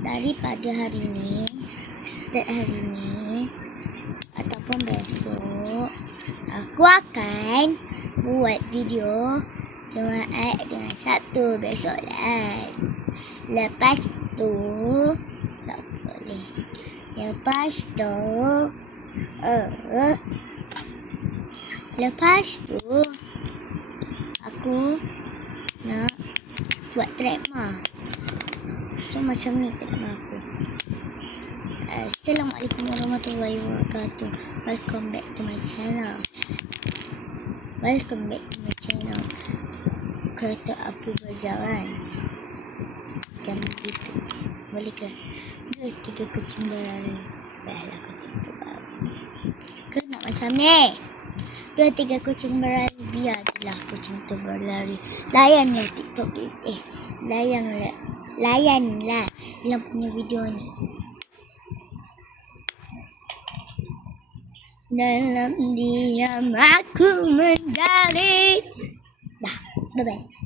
daripada hari ni, start hari ni ataupun besok, aku akan buat video Jumaat dengan Sabtu besok last. Lepas tu tak boleh. Lepas tu aku nak buat trackmark. So macam ni trackmark aku. Assalamualaikum warahmatullahi wabarakatuh. Welcome back to my channel. Kereta api berjalan. Macam begitu. Boleh ke? 2-3 kucing berlari. Baiklah kucing tu baru. Ke nak macam ni? 2-3 kucing berlari. Biarlah kucing tu berlari. Layanlah TikTok ni. Layanlah dalam punya video ni. Dalam diam aku mencari. Dah, bye-bye.